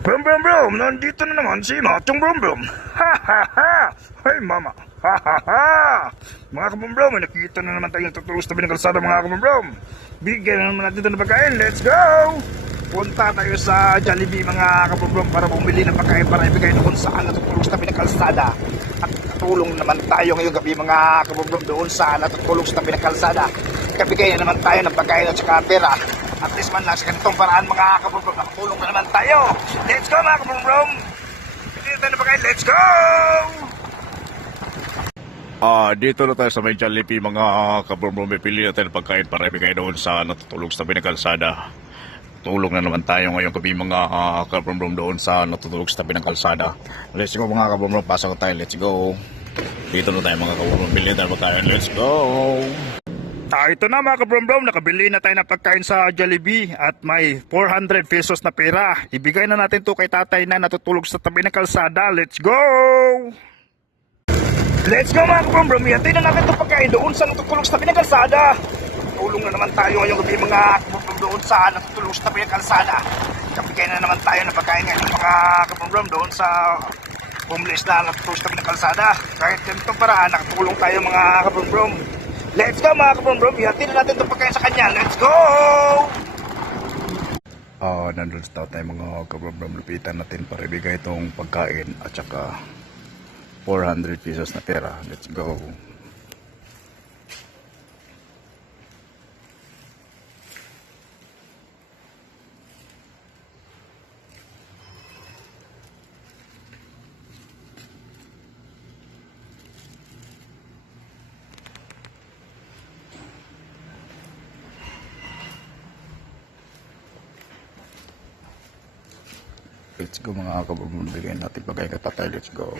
Brum brum brum, nandito na naman si Matong Brum Brum. Ha ha ha! Hey mama! Ha ha ha! Mga kabrum brum, nakikita na naman tayong tutulog sa tabi ng kalsada mga kabrum brum. Bigyan na naman natin ito ng pagkain. Let's go! Punta tayo sa Jollibee mga kabrum brum para bumili ng pagkain para ibigay doon saan natutulog sa tabi ng kalsada. At katulong naman tayo ngayong gabi mga kabrum brum doon sa natutulog sa tabi ng kalsada. Kabigay na naman tayo ng pagkain at saka pera. At least man lang sa ganitong paraan mga kabrum nakatulong na naman tayo. Let's go mga kabrum Bigyan tayo ng pagkain. Let's go! Ah, dito na tayo sa may Jollibee mga kabrombro. May pili natin ng pagkain para ibigay doon sa natutulog sa tabi ng kalsada. Tulog na naman tayo ngayong gabi mga uh, kabrombro doon sa natutulog sa tabi ng kalsada. Let's go mga kabrombro. Pasok tayo. Let's go. Dito na tayo mga kabrombro. Pili tayo ng pagkain. Let's go. Ah, ito na mga kabrom nakabili na tayo ng pagkain sa Jollibee at may 400 pesos na pera. Ibigay na natin to kay tatay na natutulog sa tabi ng kalsada. Let's go! Let's go mga kabrom Ihatid na natin itong pagkain doon sa natutulog sa tabi ng kalsada. Tulong na naman tayo ngayong gabi mga kabrom doon sa natutulog sa tabi ng kalsada. Kabigay na naman tayo ng pagkain ngayon mga kabrom doon sa homeless na natutulog sa tabi ng kalsada. Kahit ganitong paraan, nakatulong tayo mga kabrom Let's go mga kabrom Ihatid na natin itong pagkain sa kanya. Let's go! Ah, nandun sa tayo mga kabrombro. Lupitan natin para ibigay itong pagkain at saka 400 pesos na pera. Let's go. Let's go mga kabrombro. Bigyan natin pagkain kay tatay. Let's go.